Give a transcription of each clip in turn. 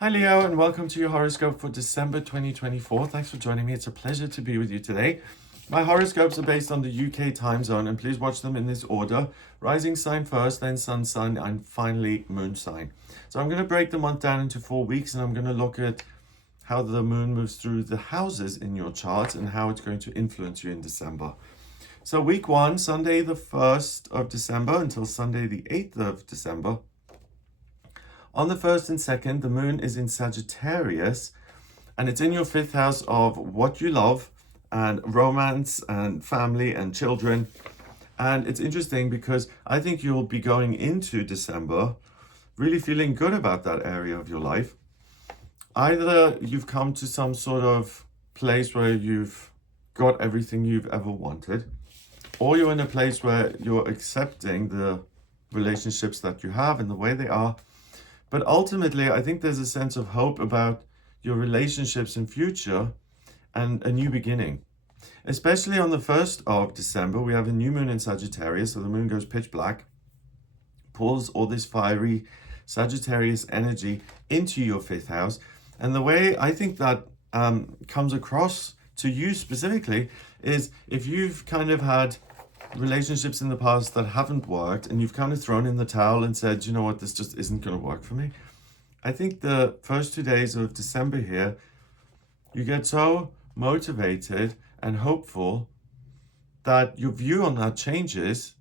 Hi Leo, and welcome to your horoscope for December 2024. Thanks for joining me. It's a pleasure to be with you today. My horoscopes are based on the UK time zone, and please watch them in this order. Rising sign first, then sun sign, and finally moon sign. So I'm going to break the month down into 4 weeks, and I'm going to look at how the moon moves through the houses in your chart and how it's going to influence you in December. So week 1, Sunday the 1st of December until Sunday the 8th of December. On the 1st and 2nd, the moon is in Sagittarius, and it's in your 5th house of what you love and romance and family and children. And it's interesting because I think you'll be going into December really feeling good about that area of your life. Either you've come to some sort of place where you've got everything you've ever wanted, or you're in a place where you're accepting the relationships that you have and the way they are. But ultimately, I think there's a sense of hope about your relationships in future and a new beginning. Especially on the 1st of December, we have a new moon in Sagittarius, so the moon goes pitch black, pulls all this fiery Sagittarius energy into your 5th house. And the way I think that comes across to you specifically is if you've kind of had relationships in the past that haven't worked and you've kind of thrown in the towel and said, you know what, this just isn't going to work for me. I think the first 2 days of December here, you get so motivated and hopeful that your view on that changes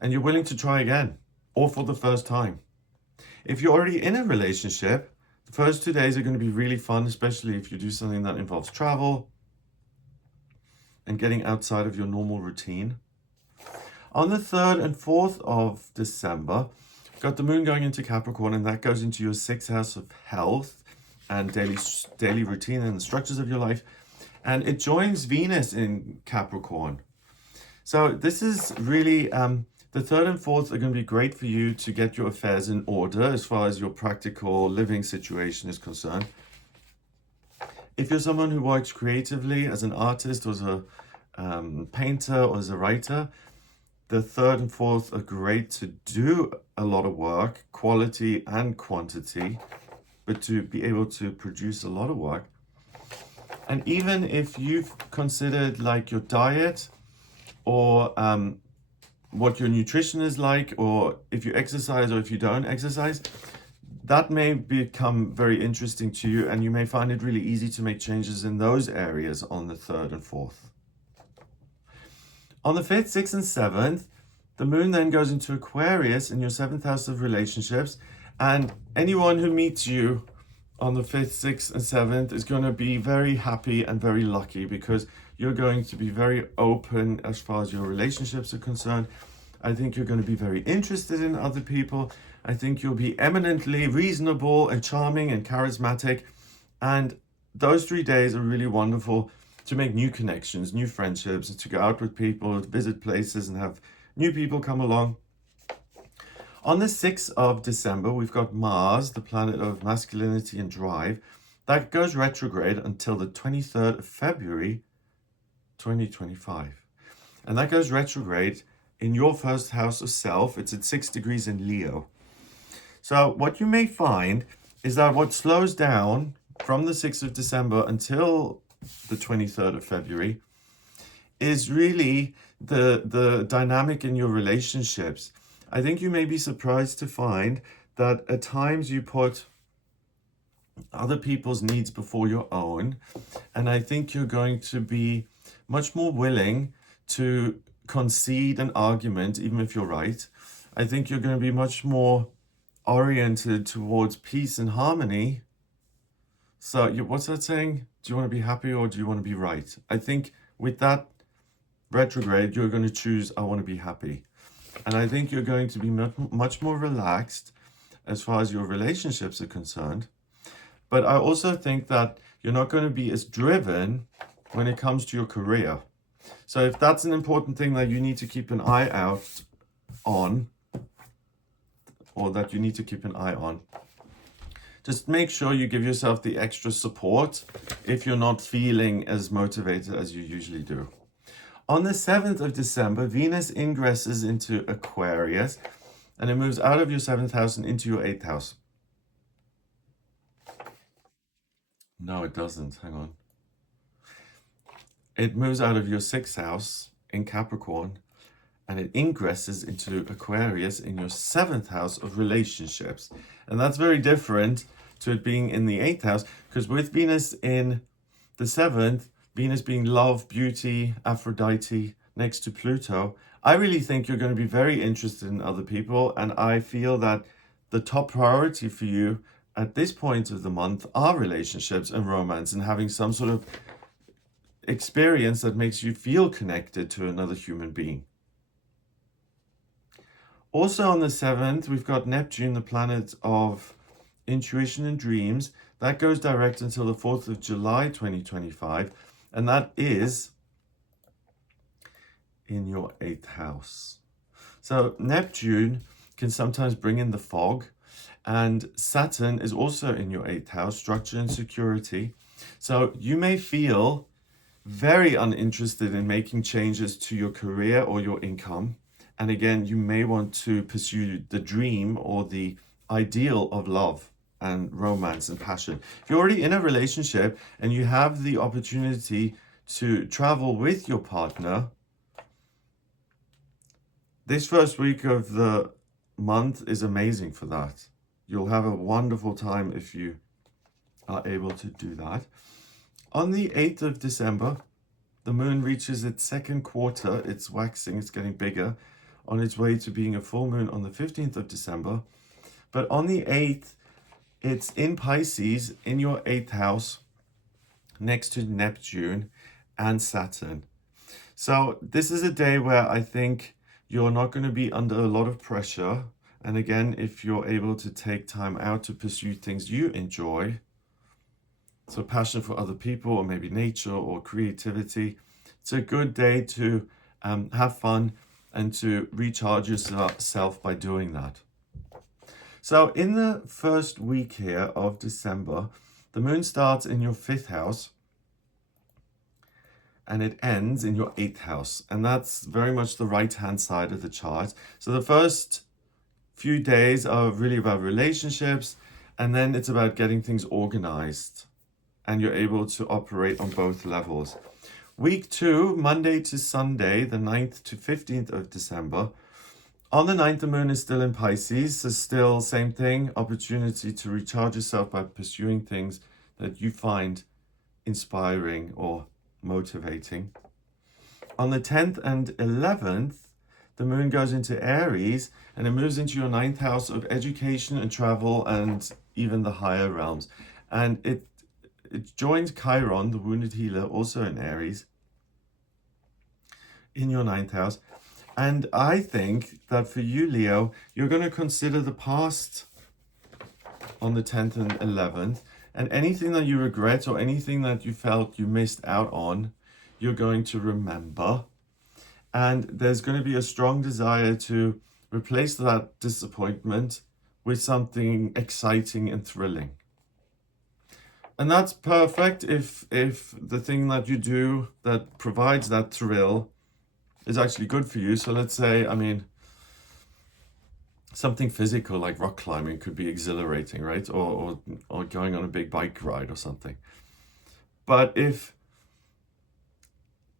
and you're willing to try again or for the first time. If you're already in a relationship, the first 2 days are going to be really fun, especially if you do something that involves travel and getting outside of your normal routine. On the 3rd and 4th of December, we've got the moon going into Capricorn, and that goes into your 6th house of health and daily routine and the structures of your life. And it joins Venus in Capricorn. So this is really, the 3rd and 4th are going to be great for you to get your affairs in order as far as your practical living situation is concerned. If you're someone who works creatively as an artist or as a painter or as a writer, the 3rd and 4th are great to do a lot of work, quality and quantity, but to be able to produce a lot of work. And even if you've considered like your diet or what your nutrition is like, or if you exercise or if you don't exercise, that may become very interesting to you, and you may find it really easy to make changes in those areas on the 3rd and 4th. On the 5th, 6th, and 7th, the moon then goes into Aquarius in your 7th house of relationships, and anyone who meets you on the 5th, 6th, and 7th is going to be very happy and very lucky because you're going to be very open as far as your relationships are concerned. I think you're going to be very interested in other people. I think you'll be eminently reasonable and charming and charismatic, and those 3 days are really wonderful to make new connections, new friendships, to go out with people, to visit places and have new people come along. On the 6th of December, we've got Mars, the planet of masculinity and drive. That goes retrograde until the 23rd of February, 2025. And that goes retrograde in your 1st house of self. It's at 6 degrees in Leo. So what you may find is that what slows down from the 6th of December until the 23rd of February is really the dynamic in your relationships. I think you may be surprised to find that at times you put other people's needs before your own, and I think you're going to be much more willing to concede an argument even if you're right. I think you're going to be much more oriented towards peace and harmony. So what's that saying? Do you want to be happy or do you want to be right? I think with that retrograde, you're going to choose, I want to be happy. And I think you're going to be much more relaxed as far as your relationships are concerned. But I also think that you're not going to be as driven when it comes to your career. So if that's an important thing that you need to keep an eye out on, or that you need to keep an eye on, just make sure you give yourself the extra support if you're not feeling as motivated as you usually do. On the 7th of December, Venus ingresses into Aquarius, and it moves out of your 7th house and into your 8th house. No, it doesn't. Hang on. It moves out of your 6th house in Capricorn and it ingresses into Aquarius in your 7th house of relationships. And that's very different to it being in the 8th house, because with Venus in the 7th, Venus being love, beauty, Aphrodite next to Pluto, I really think you're going to be very interested in other people. And I feel that the top priority for you at this point of the month are relationships and romance and having some sort of experience that makes you feel connected to another human being. Also on the 7th, we've got Neptune, the planet of intuition and dreams. That goes direct until the 4th of July 2025, and that is in your 8th house. So Neptune can sometimes bring in the fog, and Saturn is also in your 8th house, structure and security. So you may feel very uninterested in making changes to your career or your income. And again, you may want to pursue the dream or the ideal of love and romance and passion. If you're already in a relationship and you have the opportunity to travel with your partner, this first week of the month is amazing for that. You'll have a wonderful time if you are able to do that. On the 8th of December, the moon reaches its 2nd quarter. It's waxing, it's getting bigger, on its way to being a full moon on the 15th of December. But on the 8th, it's in Pisces, in your 8th house, next to Neptune and Saturn. So this is a day where I think you're not going to be under a lot of pressure. And again, if you're able to take time out to pursue things you enjoy, so passion for other people or maybe nature or creativity, it's a good day to have fun and to recharge yourself by doing that. So in the first week here of December, the moon starts in your 5th house and it ends in your 8th house. And that's very much the right-hand side of the chart. So the first few days are really about relationships, and then it's about getting things organized. And you're able to operate on both levels. Week 2, Monday to Sunday, the 9th to 15th of December. On the 9th, the moon is still in Pisces, so still same thing, opportunity to recharge yourself by pursuing things that you find inspiring or motivating. On the 10th and 11th, the moon goes into Aries and it moves into your 9th house of education and travel and even the higher realms. And it joins Chiron, the wounded healer, also in Aries, in your 9th house. And I think that for you, Leo, you're going to consider the past on the 10th and 11th. And anything that you regret or anything that you felt you missed out on, you're going to remember. And there's going to be a strong desire to replace that disappointment with something exciting and thrilling. And that's perfect if the thing that you do that provides that thrill is actually good for you. So let's say, something physical like rock climbing could be exhilarating, right? Or going on a big bike ride or something. But if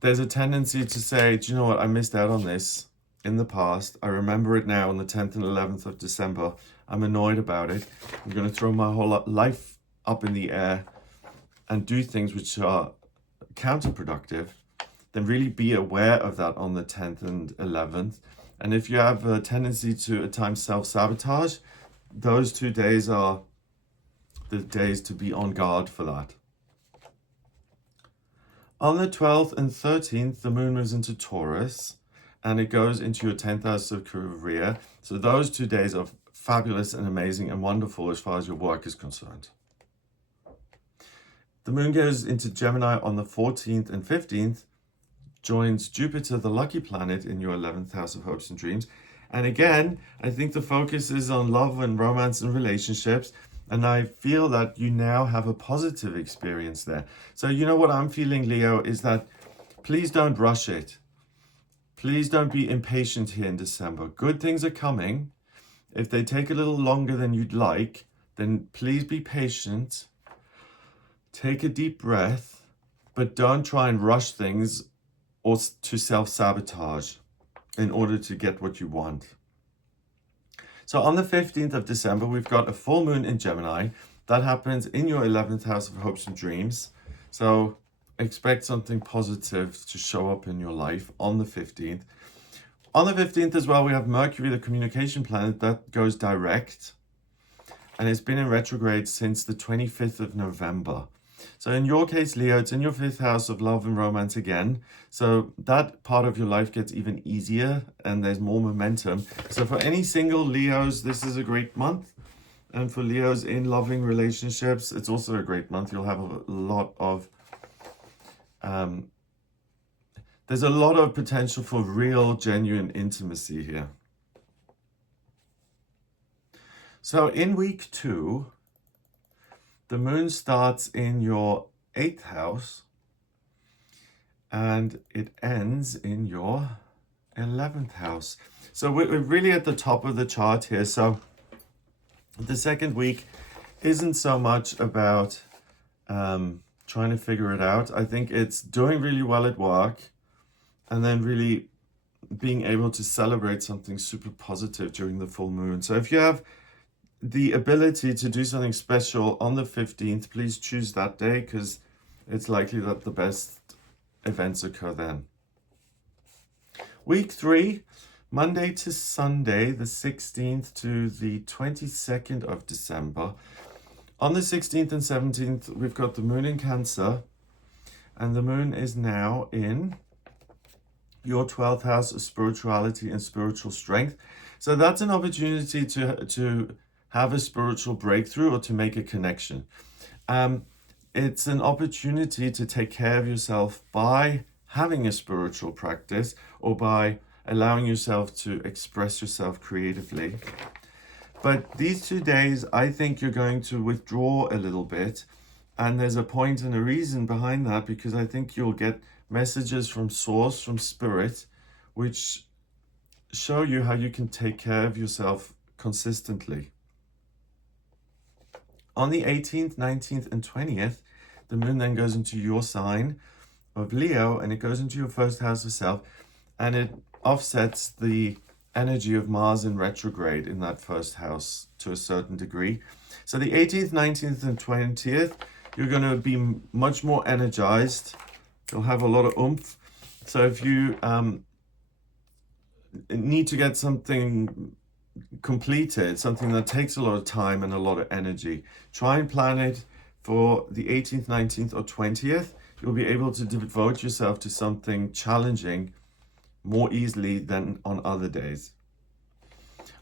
there's a tendency to say, do you know what, I missed out on this in the past. I remember it now on the 10th and 11th of December. I'm annoyed about it. I'm going to throw my whole life up in the air and do things which are counterproductive, then really be aware of that on the 10th and 11th. And if you have a tendency to at times self-sabotage, those 2 days are the days to be on guard for that. On the 12th and 13th, the moon moves into Taurus and it goes into your 10th house of career. So those 2 days are fabulous and amazing and wonderful as far as your work is concerned. The moon goes into Gemini on the 14th and 15th, joins Jupiter, the lucky planet, in your 11th house of hopes and dreams. And again, I think the focus is on love and romance and relationships. And I feel that you now have a positive experience there. So you know what I'm feeling, Leo, is that please don't rush it. Please don't be impatient here in December. Good things are coming. If they take a little longer than you'd like, then please be patient. take a deep breath, but don't try and rush things or to self-sabotage in order to get what you want. So on the 15th of December, we've got a full moon in Gemini. That happens in your 11th house of hopes and dreams. So expect something positive to show up in your life on the 15th. On the 15th as well, we have Mercury, the communication planet, that goes direct. And it's been in retrograde since the 25th of November. So in your case, Leo, it's in your 5th house of love and romance again. So that part of your life gets even easier and there's more momentum. So for any single Leos, this is a great month. And for Leos in loving relationships, it's also a great month. You'll have a lot of, there's a lot of potential for real, genuine intimacy here. So in week 2, the moon starts in your 8th house and it ends in your 11th house. So we're really at the top of the chart here. So the second week isn't so much about trying to figure it out. I think it's doing really well at work and then really being able to celebrate something super positive during the full moon. So if you have the ability to do something special on the 15th, please choose that day because it's likely that the best events occur then. Week 3, Monday to Sunday, the 16th to the 22nd of December. On the 16th and 17th, we've got the moon in Cancer, and the moon is now in your 12th house of spirituality and spiritual strength. So that's an opportunity to have a spiritual breakthrough or to make a connection. It's an opportunity to take care of yourself by having a spiritual practice or by allowing yourself to express yourself creatively. But these 2 days, I think you're going to withdraw a little bit. And there's a point and a reason behind that, because I think you'll get messages from source, from spirit, which show you how you can take care of yourself consistently. On the 18th, 19th, and 20th, the moon then goes into your sign of Leo, and it goes into your 1st house of self, and it offsets the energy of Mars in retrograde in that 1st house to a certain degree. So the 18th, 19th, and 20th, you're going to be much more energized. You'll have a lot of oomph. So if you need to get something completed, something that takes a lot of time and a lot of energy, try and plan it for the 18th, 19th, or 20th. You'll be able to devote yourself to something challenging more easily than on other days.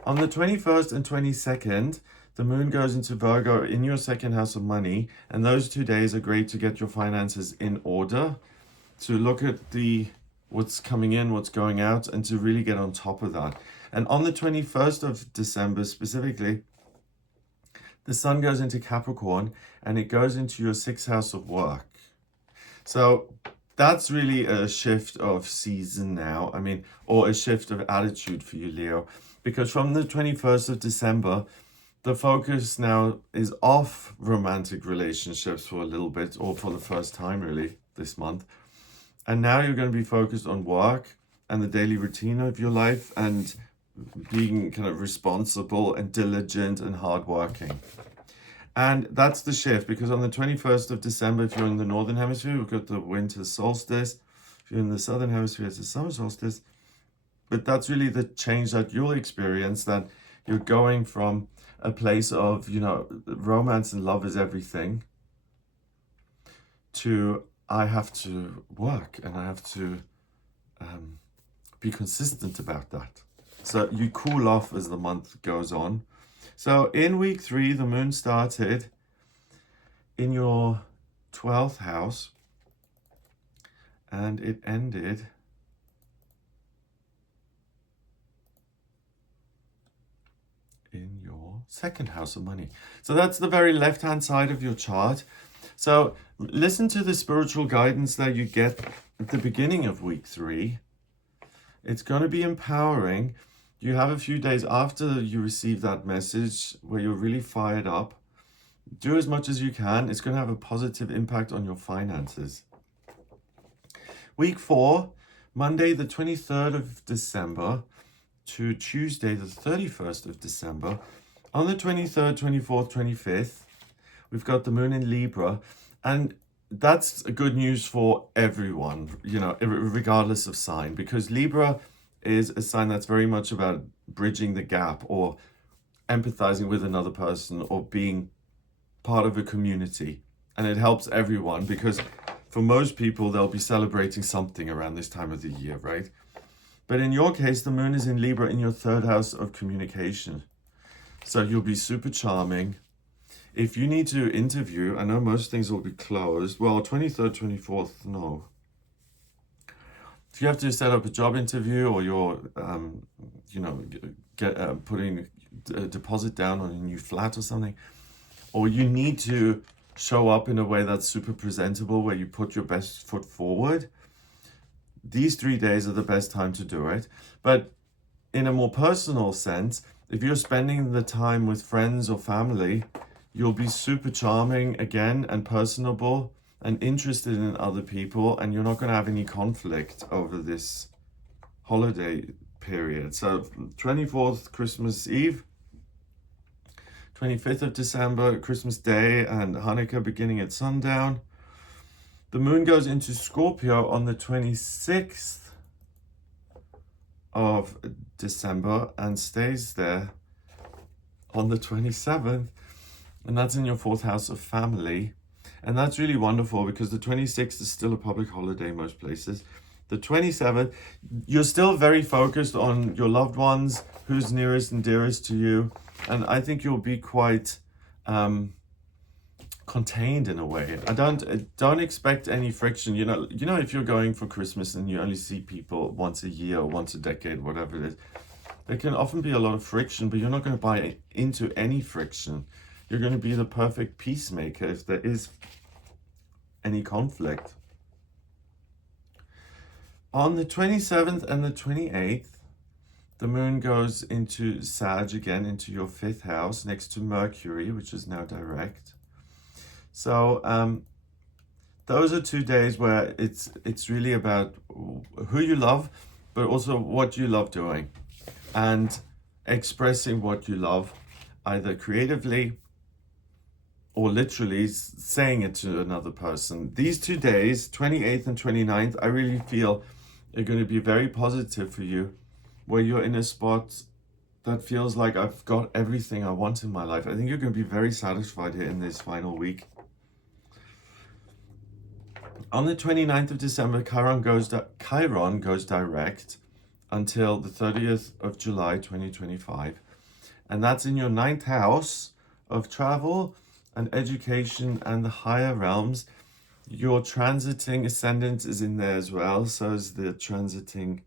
On the 21st and 22nd, the moon goes into Virgo in your 2nd house of money, and those 2 days are great to get your finances in order, to look at what's coming in, what's going out, and to really get on top of that. And on the 21st of December specifically, the sun goes into Capricorn and it goes into your 6th house of work. So that's really a shift of season now, or a shift of attitude for you, Leo, because from the 21st of December, the focus now is off romantic relationships for a little bit, or for the first time really this month. And now you're going to be focused on work and the daily routine of your life and being kind of responsible and diligent and hardworking. And that's the shift, because on the 21st of December, if you're in the northern hemisphere, we've got the winter solstice. If you're in the southern hemisphere, it's the summer solstice. But that's really the change that you'll experience, that you're going from a place of, romance and love is everything, to I have to work and I have to be consistent about that. So you cool off as the month goes on. So in week 3, the moon started in your 12th house and it ended in your 2nd house of money. So that's the very left-hand side of your chart. So listen to the spiritual guidance that you get at the beginning of week 3. It's going to be empowering. You have a few days after you receive that message where you're really fired up. Do as much as you can. It's going to have a positive impact on your finances. Week 4, Monday the 23rd of December to Tuesday the 31st of December. On the 23rd, 24th, 25th, we've got the moon in Libra, and that's good news for everyone, regardless of sign, because Libra is a sign that's very much about bridging the gap or empathizing with another person or being part of a community. And it helps everyone because for most people, they'll be celebrating something around this time of the year, right? But in your case, the moon is in Libra in your 3rd house of communication. So you'll be super charming. If you need to interview, I know most things will be closed. Well, 23rd, 24th, no. If you have to set up a job interview or you're, putting a deposit down on a new flat or something, or you need to show up in a way that's super presentable, where you put your best foot forward, these 3 days are the best time to do it. But in a more personal sense, if you're spending the time with friends or family, you'll be super charming again and personable and interested in other people, and you're not going to have any conflict over this holiday period. So 24th, Christmas Eve, 25th of December, Christmas Day, and Hanukkah beginning at sundown. The moon goes into Scorpio on the 26th of December and stays there on the 27th. And that's in your 4th house of family. And that's really wonderful because the 26th is still a public holiday in most places. The 27th, you're still very focused on your loved ones, who's nearest and dearest to you. And I think you'll be quite contained in a way. I don't expect any friction. If you're going for Christmas and you only see people once a year or once a decade, whatever it is, there can often be a lot of friction, but you're not going to buy into any friction. You're going to be the perfect peacemaker if there is any conflict. On the 27th and the 28th, the moon goes into Sag again, into your 5th house, next to Mercury, which is now direct. So those are 2 days where it's really about who you love, but also what you love doing, and expressing what you love, either creatively or literally saying it to another person. These 2 days, 28th and 29th, I really feel are going to be very positive for you, where you're in a spot that feels like I've got everything I want in my life. I think you're going to be very satisfied here in this final week. On the 29th of December, Chiron goes direct until the 30th of July, 2025. And that's in your 9th house of travel and education and the higher realms. Your transiting ascendant is in there as well. So is the transiting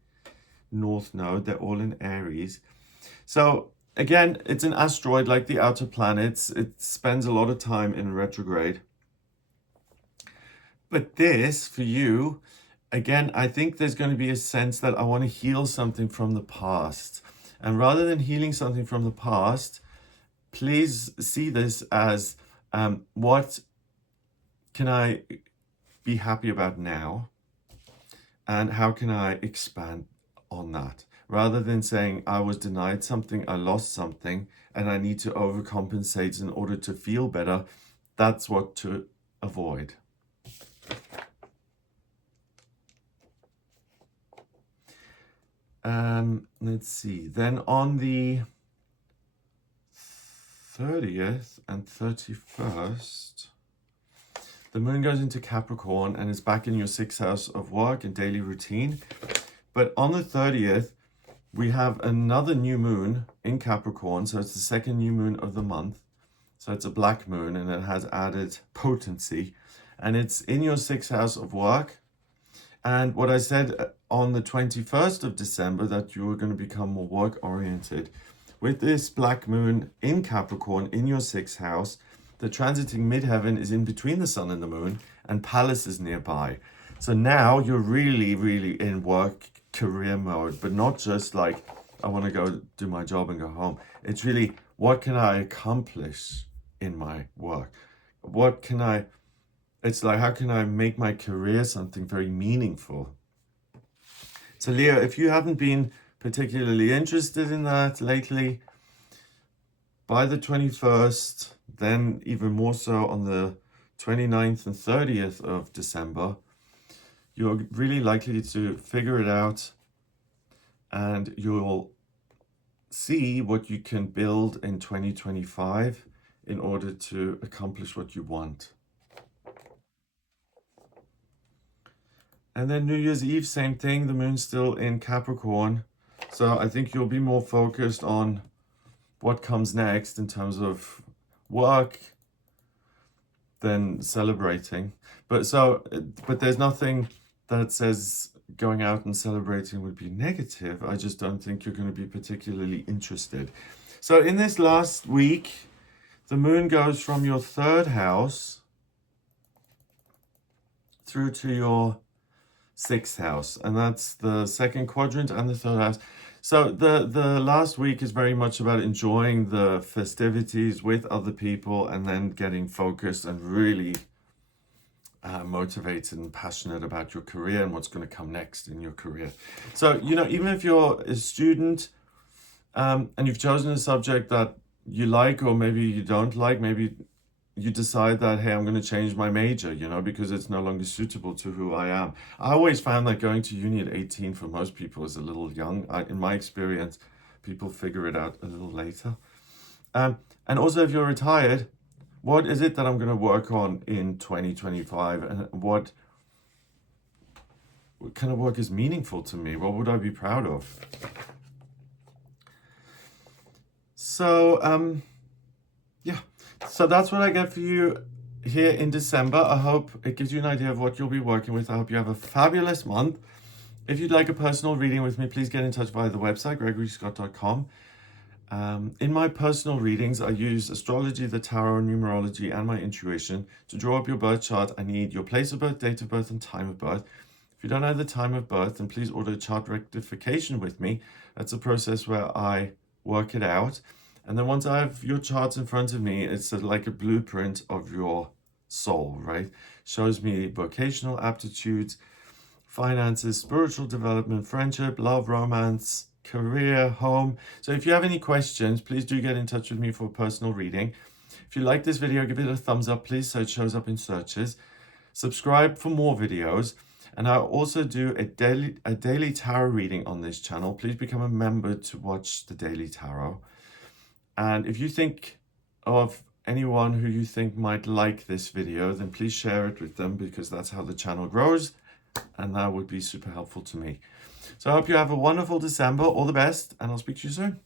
North Node. They're all in Aries. So again, it's an asteroid like the outer planets. It spends a lot of time in retrograde. But this, for you, again, I think there's going to be a sense that I want to heal something from the past. And rather than healing something from the past, please see this as what can I be happy about now? And how can I expand on that? Rather than saying I was denied something, I lost something, and I need to overcompensate in order to feel better. That's what to avoid. Let's see. Then on the 30th and 31st, the moon goes into Capricorn and is back in your 6th house of work and daily routine. But on the 30th, we have another new moon in Capricorn. So it's the second new moon of the month. So it's a black moon and it has added potency. And it's in your 6th house of work. And what I said on the 21st of December, that you were going to become more work-oriented. With this black moon in Capricorn in your 6th house, the transiting midheaven is in between the sun and the moon, and Pallas is nearby. So now you're really, really in work career mode, but not just like, I want to go do my job and go home. It's really, what can I accomplish in my work? What can I, it's like, how can I make my career something very meaningful? So Leo, if you haven't been particularly interested in that lately, by the 21st, then even more so on the 29th and 30th of December, you're really likely to figure it out, and you'll see what you can build in 2025 in order to accomplish what you want. And then New Year's Eve, same thing. The moon's still in Capricorn. So I think you'll be more focused on what comes next in terms of work than celebrating. But there's nothing that says going out and celebrating would be negative. I just don't think you're going to be particularly interested. So in this last week, the moon goes from your 3rd house through to your 6th house, and that's the 2nd quadrant and the 3rd house. So the last week is very much about enjoying the festivities with other people, and then getting focused and really motivated and passionate about your career and what's going to come next in your career. So, you know, even if you're a student and you've chosen a subject that you like, or maybe you don't like, maybe you decide that, hey, I'm going to change my major, you know, because it's no longer suitable to who I am. I always found that going to uni at 18 for most people is a little young. In my experience, people figure it out a little later. And also, if you're retired, what is it that I'm going to work on in 2025? And what kind of work is meaningful to me? What would I be proud of? So, yeah. So that's what I get for you here in December. I hope it gives you an idea of what you'll be working with. I hope you have a fabulous month. If you'd like a personal reading with me, please get in touch via the website, gregoryscott.com. In my personal readings, I use astrology, the tarot, numerology, and my intuition. To draw up your birth chart, I need your place of birth, date of birth, and time of birth. If you don't know the time of birth, then please order chart rectification with me. That's a process where I work it out. And then once I have your charts in front of me, it's like a blueprint of your soul, right? Shows me vocational aptitudes, finances, spiritual development, friendship, love, romance, career, home. So if you have any questions, please do get in touch with me for a personal reading. If you like this video, give it a thumbs up, please, so it shows up in searches. Subscribe for more videos. And I also do a daily tarot reading on this channel. Please become a member to watch the daily tarot. And if you think of anyone who you think might like this video, then please share it with them, because that's how the channel grows, and that would be super helpful to me. So I hope you have a wonderful December. All the best, and I'll speak to you soon.